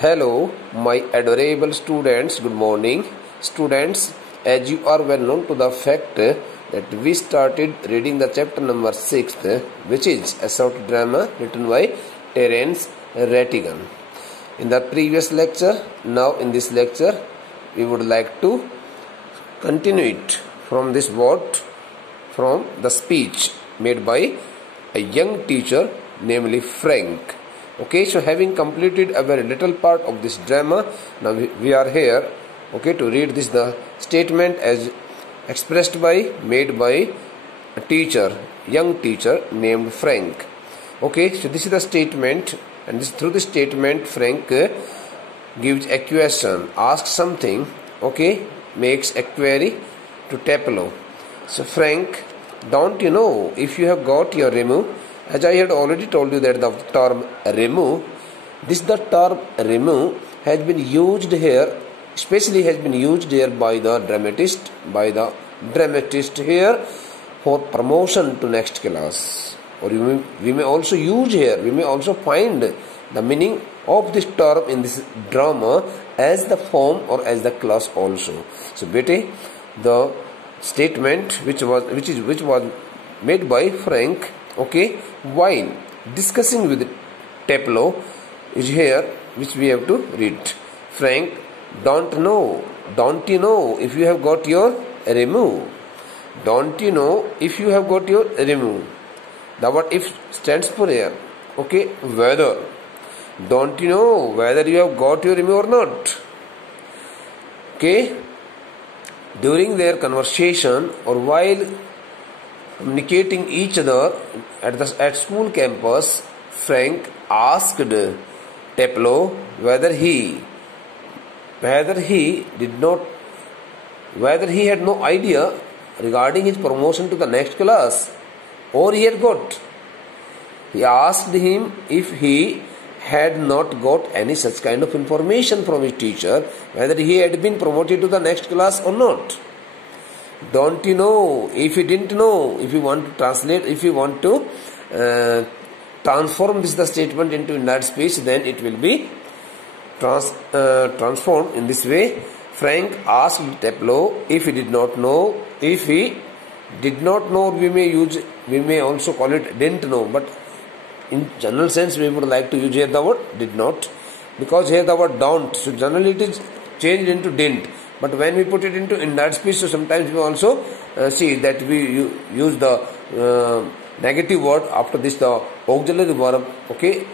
Hello, my adorable students. Good morning, students. As you are well known to the fact that we started reading the chapter number 6, which is a short drama written by Terence Rattigan. In the previous lecture, now in this lecture, we would like to continue it from this word, from the speech made by a young teacher, namely Frank. Okay, so having completed a very little part of this drama, now we are here, okay, to read this the statement as expressed by, made by a teacher, young teacher named Frank. Okay, so this is the statement, and through this statement Frank gives a question, asks something, okay, makes a query to Teplo. So Frank, don't you know if you have got your remove? As I had already told you that the term remove, the term remove has been used here, especially has been used here by the dramatist, here for promotion to next class. Or we may also use here, we may also find the meaning of this term in this drama as the form or as the class also. So, bete, the statement which was made by Frank, okay, while discussing with Teplo is here, which we have to read. Frank, don't you know if you have got your remove? Don't you know if you have got your remove? The word if stands for here, okay, whether. Don't you know whether you have got your remove or not? Okay, during their conversation or while communicating each other at school campus, Frank asked Teplo whether he had no idea regarding his promotion to the next class, or he had got. He asked him if he had not got any such kind of information from his teacher, whether he had been promoted to the next class or not. Don't you know? If you didn't know, if you want to translate, if you want to transform the statement into in that speech, then it will be transformed in this way. Frank asked Teplo if he did not know. If he did not know, we may also call it didn't know, but in general sense we would like to use here the word did not, because here the word don't, so generally it is changed into didn't. But when we put it into in that speech, so sometimes we also see that we use the negative word after this, the auxiliary verb, okay,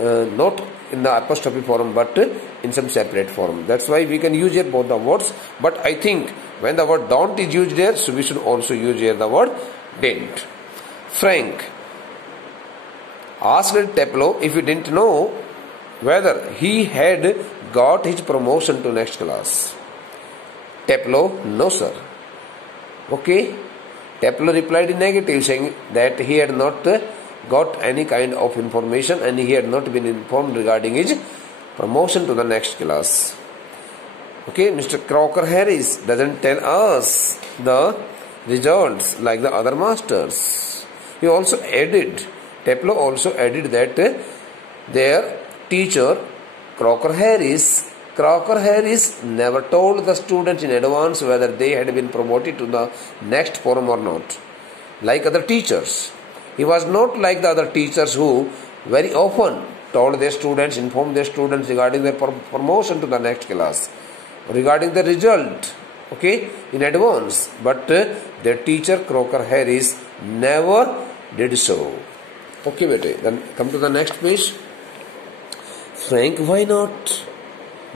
not in the apostrophe form but in some separate form. That's why we can use here both the words. But I think when the word don't is used there, so we should also use here the word didn't. Frank asked Teplo if he didn't know whether he had got his promotion to next class. Teplo, no sir. Okay. Teplo replied in negative, saying that he had not got any kind of information and he had not been informed regarding his promotion to the next class. Okay, Mr. Crocker Harris doesn't tell us the results like the other masters. He also added, Teplo also added that their teacher, Crocker Harris never told the students in advance whether they had been promoted to the next form or not. Like other teachers, he was not like the other teachers who very often told their students, informed their students regarding their promotion to the next class, regarding the result, okay, in advance. But their teacher, Crocker Harris, never did so. Okay, bete. Then come to the next page. Frank, why not?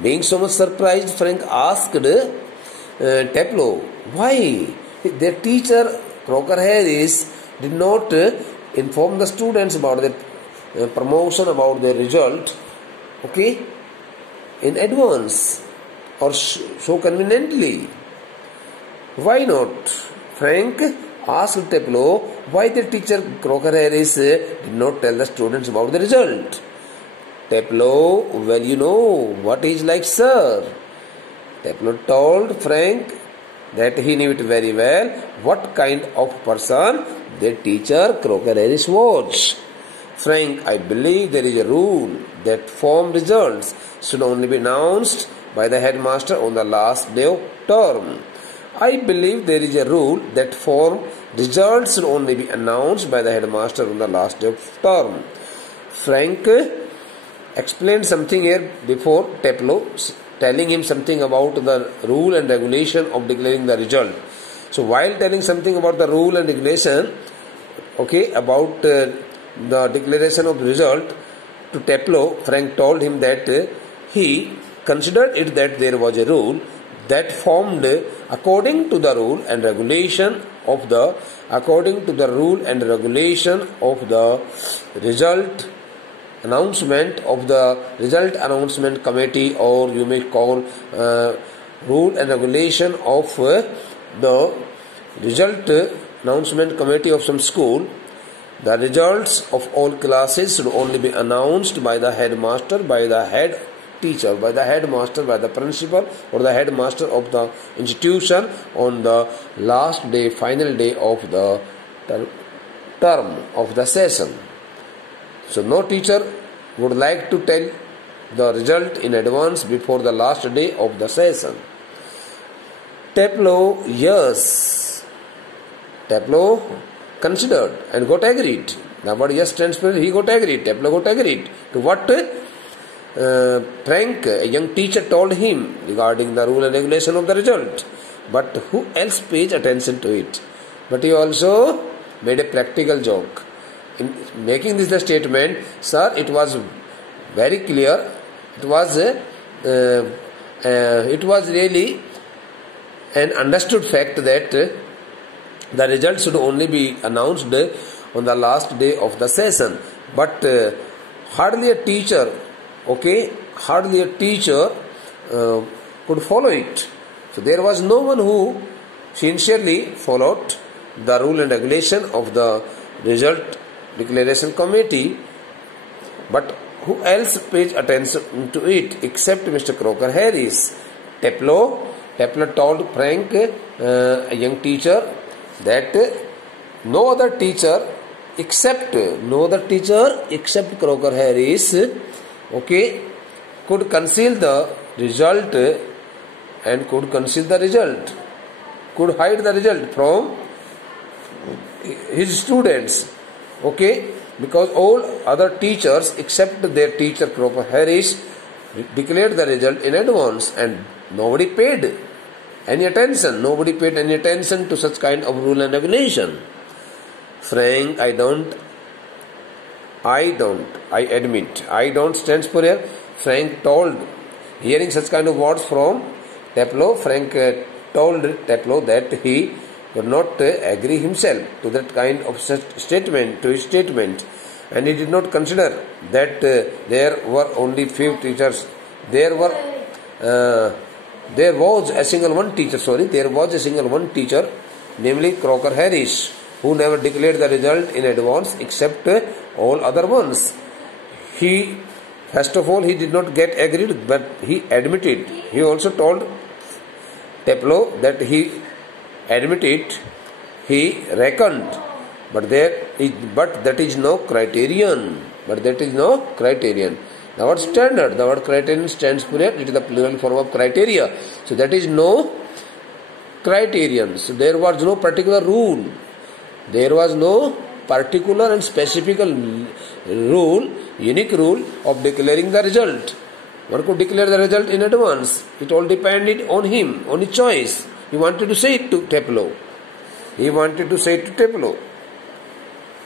Being so much surprised, Frank asked Teplo why their teacher, Crocker Harris, did not inform the students about their promotion, about their result, okay, in advance or so conveniently. Why not? Frank asked Teplo why the teacher, Crocker Harris, did not tell the students about the result. Teplo, well, you know what he is like, sir. Teplo told Frank that he knew it very well what kind of person the teacher Crocker Harris was. Frank, I believe there is a rule that form results should only be announced by the headmaster on the last day of term. I believe there is a rule that form results should only be announced by the headmaster on the last day of term. Frank explained something here before Teplo, telling him something about the rule and regulation of declaring the result. So while telling something about the rule and regulation, about the declaration of the result to Teplo, Frank told him that he considered it that there was a rule that formed according to the rule and regulation of the result announcement committee, or you may call rule and regulation of the result announcement committee of some school. The results of all classes should only be announced by the headmaster, by the head teacher, by the headmaster, by the principal, or the headmaster of the institution on the last day, final day of the term of the session. So no teacher would like to tell the result in advance before the last day of the session. Teplo considered and got agreed. The word yes stands for he got agreed. Teplo got agreed to what Frank, a young teacher, told him regarding the rule and regulation of the result. But who else paid attention to it? But he also made a practical joke. In making this the statement, sir, it was very clear. It was really an understood fact that the result should only be announced on the last day of the session. But hardly a teacher could follow it. So there was no one who sincerely followed the rule and regulation of the result declaration committee. But who else paid attention to it except Mr. Croker Harris? Teplo told Frank, a young teacher, that no other teacher except Croker Harris could conceal the result could hide the result from his students, because all other teachers except their teacher Croker Harris declared the result in advance, and nobody paid any attention to such kind of rule and regulation. Frank, I admit stands for here. Frank told, hearing such kind of words from Teplo, Frank told Teplo that he could not agree himself to that kind of statement, and he did not consider that there were only few teachers. There was a single one teacher, namely Croker Harris, who never declared the result in advance except all other ones. First of all, he did not get agreed, but he admitted. He also told Teplo that he admitted, he reckoned, but that is no criterion. The word standard, the word criterion stands for it. It is the plural form of criteria. So that is no criterion. So there was no particular rule. There was no particular and specific rule, unique rule of declaring the result. One could declare the result in advance. It all depended on him, on his choice. He wanted to say it to Teplo.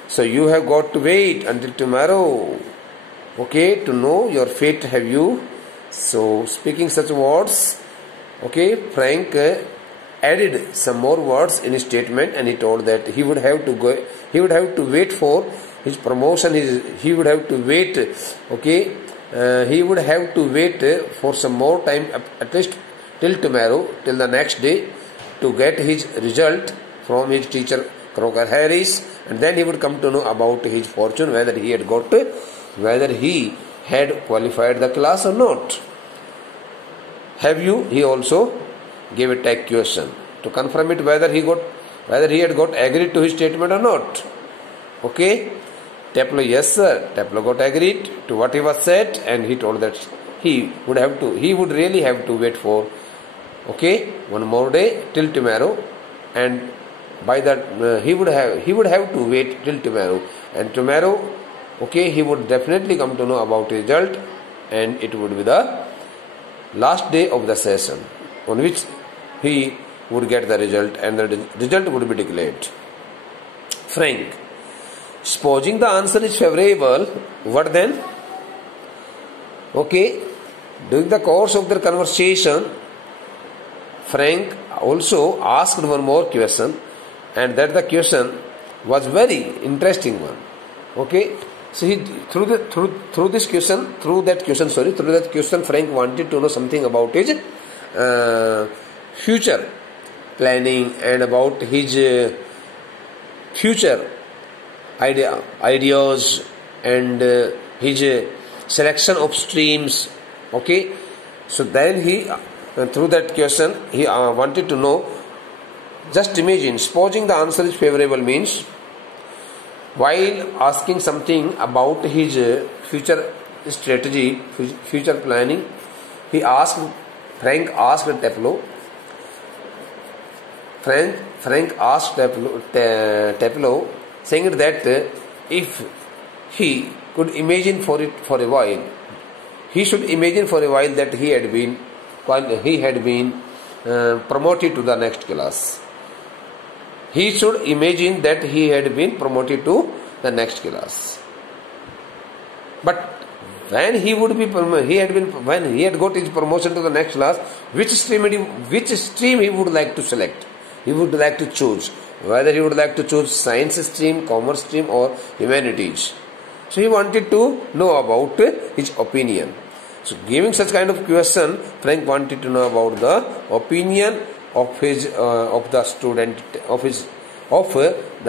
So you have got to wait until tomorrow, to know your fate, have you? So speaking such words, Frank added some more words in his statement, and he told that he would have to wait for his promotion. He would have to wait for some more time, at least till tomorrow, till the next day, to get his result from his teacher Croker Harris, and then he would come to know about his fortune, whether he had qualified the class or not. Have you? He also gave a tag question to confirm it, whether he had got agreed to his statement or not. Taplo, yes sir. Taplo got agreed to what he was said, and he told that he would really have to wait for, okay, one more day till tomorrow, and by that he would have to wait till tomorrow, and tomorrow, okay, he would definitely come to know about the result, and it would be the last day of the session on which he would get the result, and the result would be declared. Frank, supposing the answer is favorable, what then? Okay, during the course of their conversation, Frank also asked one more question, and that the question was very interesting one. Okay, so he through that question, Frank wanted to know something about his future planning and about his future ideas and his selection of streams. Okay, so then he through that question he wanted to know, just imagine, supposing the answer is favorable means, while asking something about his future strategy, future planning, Frank asked Taplo, saying that if he could imagine for a while, he should imagine for a while that he had been promoted to the next class. He should imagine that he had been promoted to the next class. But when he had got his promotion to the next class, which stream he would like to select? He would like to choose whether he would like to choose science stream, commerce stream, or humanities. So he wanted to know about his opinion. So giving such kind of question, Frank wanted to know about the opinion of the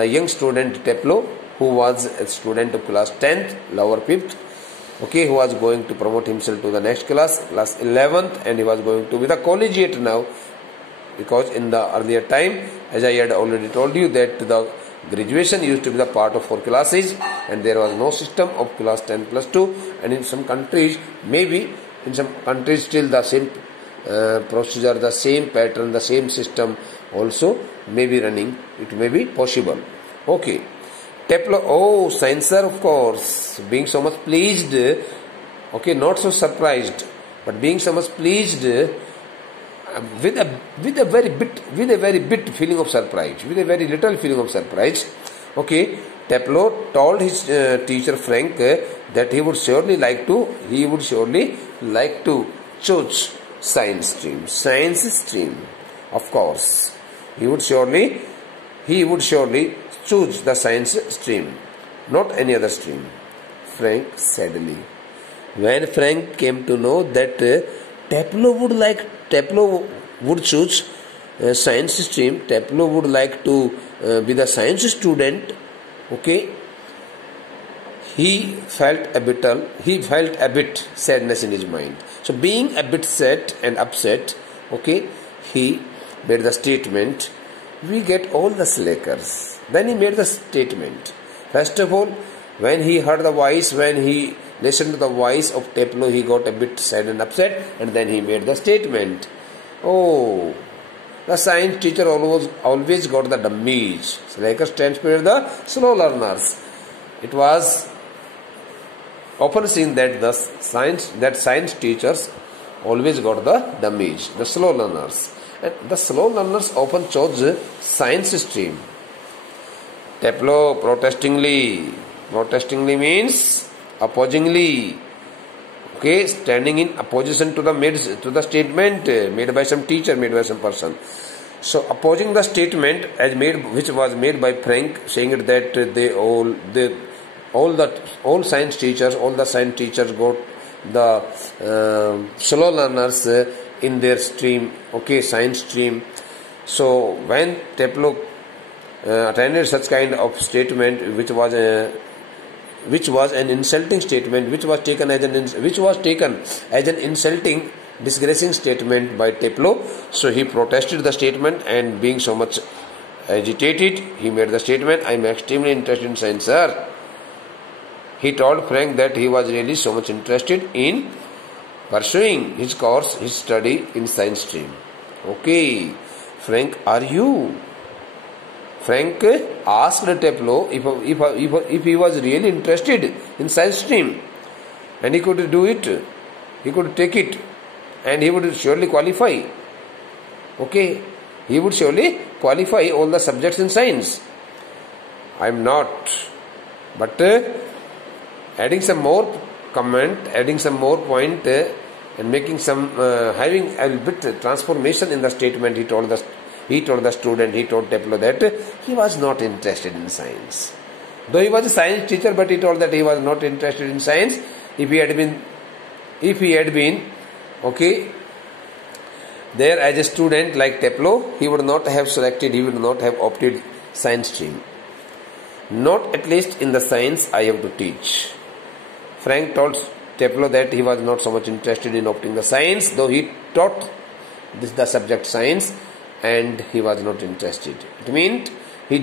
young student Taplo, who was a student of class 10th, lower 5th, okay, who was going to promote himself to the next class 11th, and he was going to be the collegiate now, because in the earlier time, as I had already told you, that the graduation used to be the part of 4 classes, and there was no system of class 10 plus 2, and in some countries still the same procedure, the same pattern, the same system also may be running. It may be possible. Okay, Taplo, science sir, of course, being so much pleased, okay, not so surprised, but being so much pleased with a very bit feeling of surprise, with a very little feeling of surprise. Okay, Taplo told his teacher Frank that he would surely like to choose science stream. Of course, he would surely choose the science stream, not any other stream. Frank sadly. When Frank came to know that Taplo would choose science stream, Taplo would like to be the science student. Okay, he felt a bit sadness in his mind. So being a bit sad and upset, okay, he made the statement, "We get all the slackers." Then he made the statement. First of all, when he listened to the voice of Taplo, he got a bit sad and upset, and then he made the statement, "Oh, the science teacher always got the dummies." Slackers stands for the slow learners. It was often seen that science teachers always got the dummies, the slow learners, and the slow learners often chose science stream. Taplo protestingly means opposingly, okay, standing in opposition to the statement made by some teacher, made by some person. So opposing the statement which was made by Frank, saying that all the science teachers got the slow learners in their stream, okay, science stream. So when Taplo attended such kind of statement, which was an insulting statement, which was taken as an insulting, disgracing statement by Taplo, so he protested the statement, and being so much agitated, he made the statement, "I am extremely interested in science, sir. he told Frank that he was really so much interested in pursuing his course, his study in science stream. Okay, Frank, are you? Frank asked Teplo if he was really interested in science stream and he could do it, he could take it and he would surely qualify. Okay, he would surely qualify all the subjects in science. I am not, but adding some more comment, adding some more point and making some having a bit transformation in the statement, he told the student, he told Teplo that he was not interested in science. Though he was a science teacher, but he told that he was not interested in science. If he had been okay there as a student like Teplo, he would not have selected, he would not have opted science stream. Not at least in the science I have to teach. Frank told Teplo that he was not so much interested in opting the science, though he taught the subject science, and he was not interested. It meant he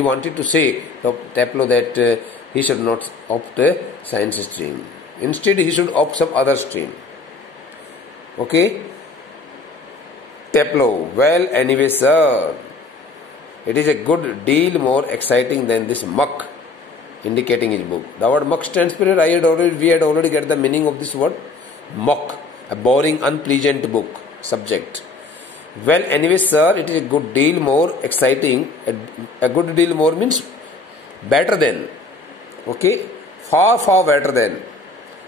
wanted to say to Teplo that he should not opt a science stream. Instead, he should opt some other stream. Okay? Teplo, well, anyway, sir, it is a good deal more exciting than this muck, indicating his book. The word muck stands for, we had already get the meaning of this word, muck, a boring, unpleasant book, subject. Well, anyway, sir, it is a good deal more exciting. A good deal more means better than. Okay? Far, far better than.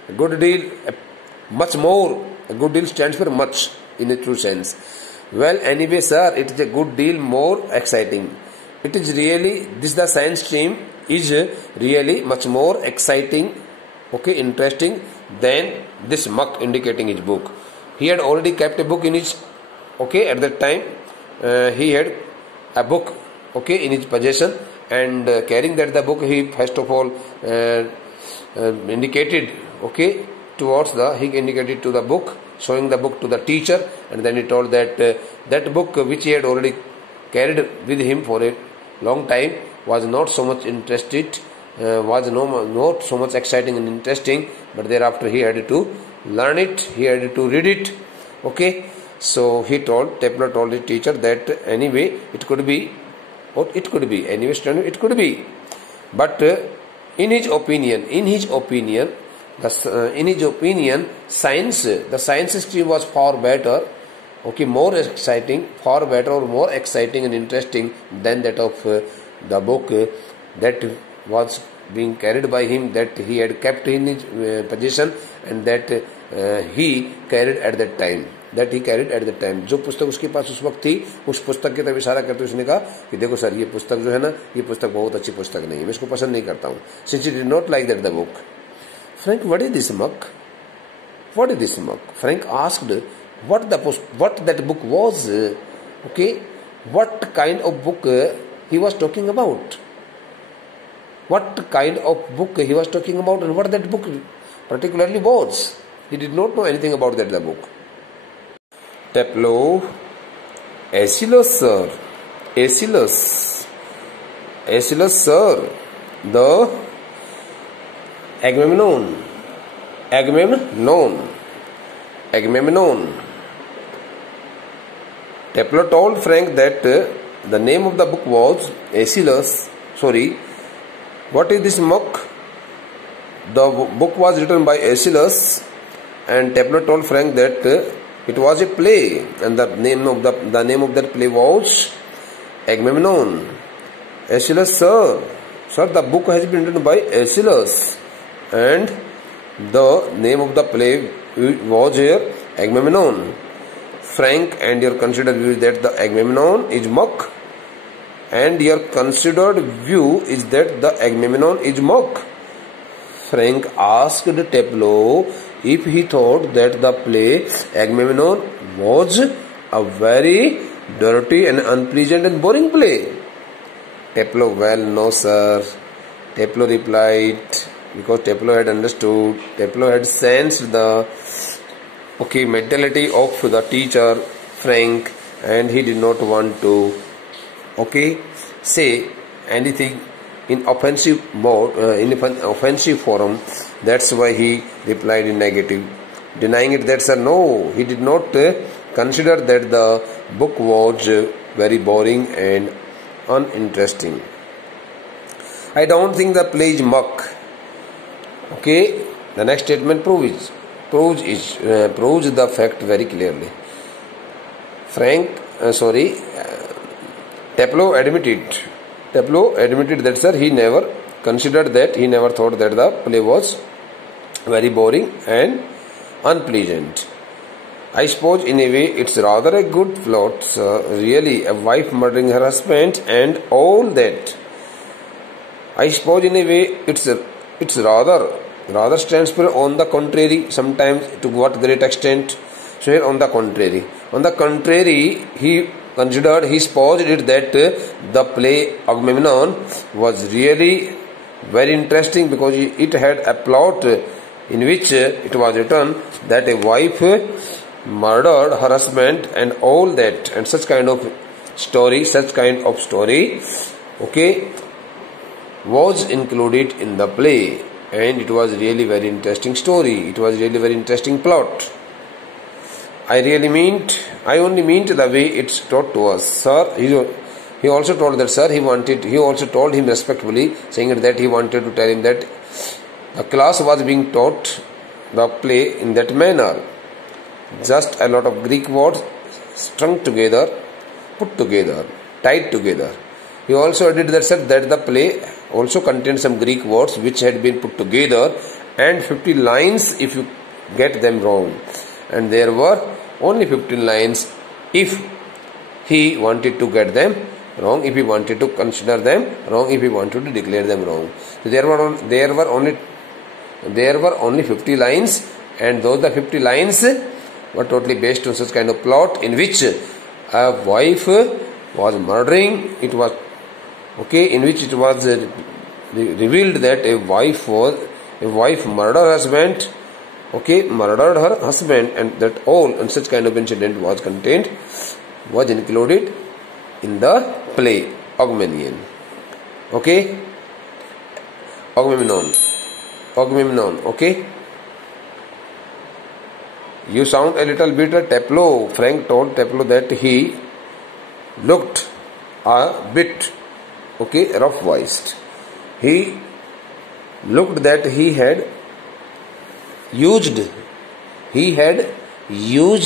A good deal, much more. A good deal stands for much in a true sense. Well, anyway, sir, it is a good deal more exciting. It is really, the science stream is really much more exciting, okay, interesting than this muck, indicating his book. He had already kept a book in his, okay, at that time, he had a book, okay, in his possession, and carrying that the book, he first of all indicated, okay, he indicated to the book, showing the book to the teacher, and then he told that that book which he had already carried with him for a long time was not so much interested, was not so much exciting and interesting, but thereafter he had to learn it, he had to read it, okay. So Teplo told his teacher that anyway it could be, anyway it could be, but in his opinion, science, the science stream was far better, okay, more exciting, far better or more exciting and interesting than that of the book that was being carried by him, that he had kept in his possession, and that he carried at that time. जो पुस्तक उसके पास उस वक्त थी, उस पुस्तक की तरफ इशारा करते उसने कहा कि देखो सर, ये पुस्तक जो है ना, ये पुस्तक बहुत अच्छी पुस्तक नहीं है, मैं इसको पसंद नहीं करता हूँ. Since he did not like that the book. Frank, what is this muck? What is this muck? Frank asked what that book was. Okay, what kind of book he was talking about? What kind of book he was talking about, and what that book particularly was? He did not know anything about that the book. Teplo, Aeschylus, sir. Aeschylus, sir. The Agamemnon. Teplo told Frank that the name of the book was Aeschylus. Sorry, what is this muck? The book was written by Aeschylus, and Teplo told Frank that it was a play, and the name of that play was Agamemnon. Aeschylus, sir, the book has been written by Aeschylus, and the name of the play was here Agamemnon. Frank, and your considered view is that the Agamemnon is muck, and your considered view is that the Agamemnon is muck. Frank asked Teplo if he thought that the play Agamemnon was a very dirty and unpleasant and boring play. Teplo, well, no sir. Teplo replied, because Teplo had understood, Teplo had sensed the mentality of the teacher Frank, and he did not want to say anything in offensive mode, in offensive form. That's why he replied in negative, denying it that, sir, no, he did not consider that the book was very boring and uninteresting. I don't think the play is muck. Okay, the next statement proves the fact very clearly. Taplow admitted that, sir, he never thought that the play was very boring and unpleasant. I suppose in a way it's rather a good plot, sir. Really, a wife murdering her husband and all that. I suppose in a way it's rather stands for on the contrary, sometimes to what great extent. So here on the contrary, he supposed it that the play Agamemnon was really very interesting because it had a plot in which it was written that a wife murdered her husband and all that, and such kind of story, okay, was included in the play, and it was really very interesting story. It was really very interesting plot. I only meant the way it's taught to us, sir. He also told that, sir, he also told him respectfully, saying that he wanted to tell him that the class was being taught the play in that manner. Just a lot of Greek words strung together, put together, tied together. He also added that, sir, that the play also contained some Greek words which had been put together and 50 lines if you get them wrong. And there were only 15 lines if he wanted to get them wrong, if he wanted to consider them wrong, if he wanted to declare them wrong. So there were only 50 lines, and those the 50 lines were totally based on such kind of plot in which a wife was murdering. In which it was revealed that a wife murdered her husband, and that all and such kind of incident was included in the play Agamemnon. Okay, Agamemnon. Okay, you sound a little bitter, Taplow. Frank told Taplow that he looked a bit rough-voiced. He looked that he had used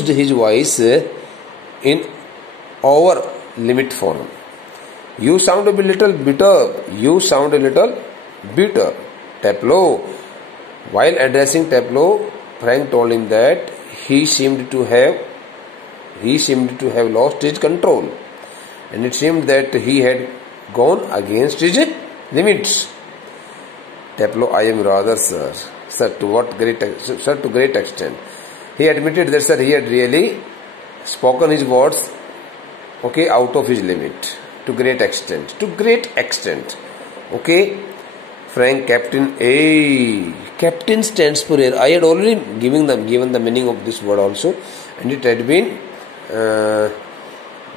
his voice in over limit form. You sound a little bitter. Taplow. While addressing Taplow, Frank told him that he seemed to have lost his control, and it seemed that he had gone against his limits. Taplow, I am rather, sir, to great extent. He admitted that, sir, he had really spoken his words, out of his limit, to great extent. Okay, Frank, Captain stands for here. I had already given the meaning of this word also, and it had been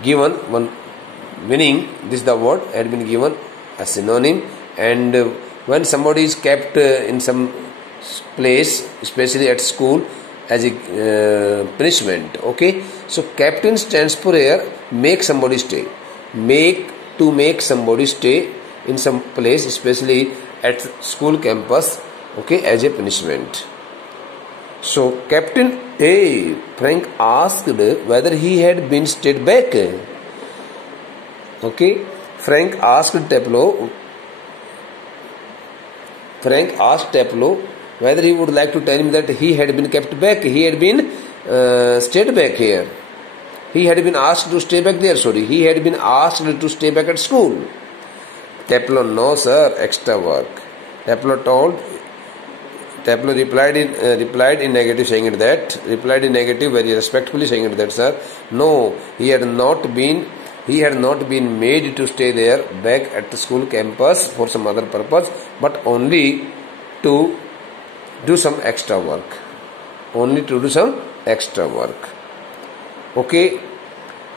given one meaning. The word had been given a synonym, and when somebody is kept in some place, especially at school, as a punishment. Okay, so captain stands for here, make somebody stay. Make somebody stay in some place, especially at school campus, as a punishment. So Captain Frank asked whether he had been stayed back. Frank asked Taplow whether he would like to tell him that he had been kept back. He had been stayed back here. He had been asked to stay back there. He had been asked to stay back at school. Taplow, no, sir, extra work. Taplow replied in negative, very respectfully saying that, sir, no, he had not been made to stay there back at the school campus for some other purpose, but only to do some extra work.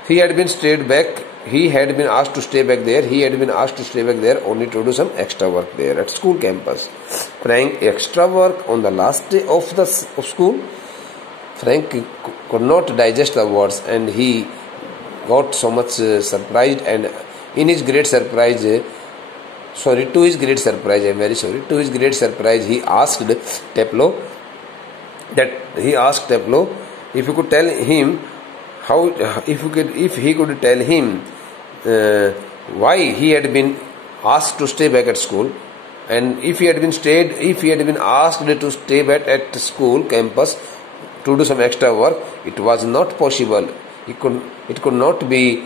He had been stayed back. He had been asked to stay back there. He had been asked to stay back there only to do some extra work there at school campus. Frank extra work on the last day of school. Frank could not digest the words and he got so much surprised, and in his great surprise, to his great surprise, I am very sorry, to his great surprise, he asked Teplo if he could tell him if he could tell him why he had been asked to stay back at school, and if he had been asked to stay back at school campus to do some extra work, it was not possible. It could not be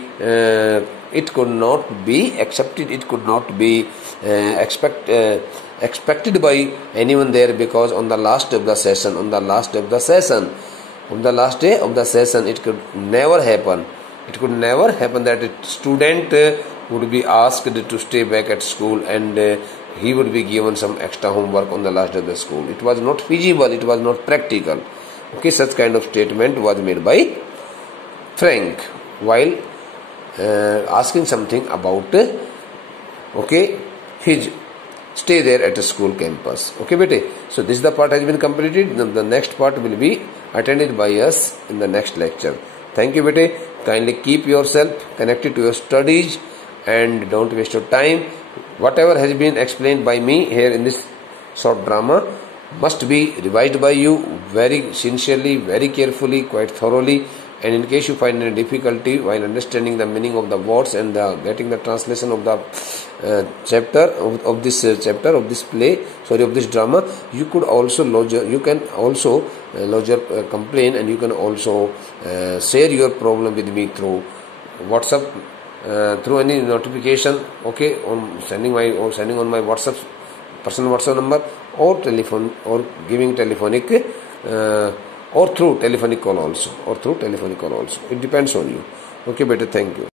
accepted. It could not be expected by anyone there, because on the last day of the session, it could never happen. It could never happen that a student would be asked to stay back at school and he would be given some extra homework on the last day of the school. It was not feasible. It was not practical. Okay, such kind of statement was made by Frank while asking something about his stay there at a school campus. Okay, bete. So this is the part has been completed. The next part will be attended by us in the next lecture. Thank you, bete. Kindly keep yourself connected to your studies and don't waste your time. Whatever has been explained by me here in this short drama must be revised by you very sincerely, very carefully, quite thoroughly. And in case you find any difficulty while understanding the meaning of the words and getting the translation of the of this drama, you could also lodge your complaint, and you can also share your problem with me through WhatsApp, through any notification, okay, on sending on my WhatsApp personal WhatsApp number, or telephone, or giving telephonic or through telephonic call also, It depends on you. Okay, better. Thank you.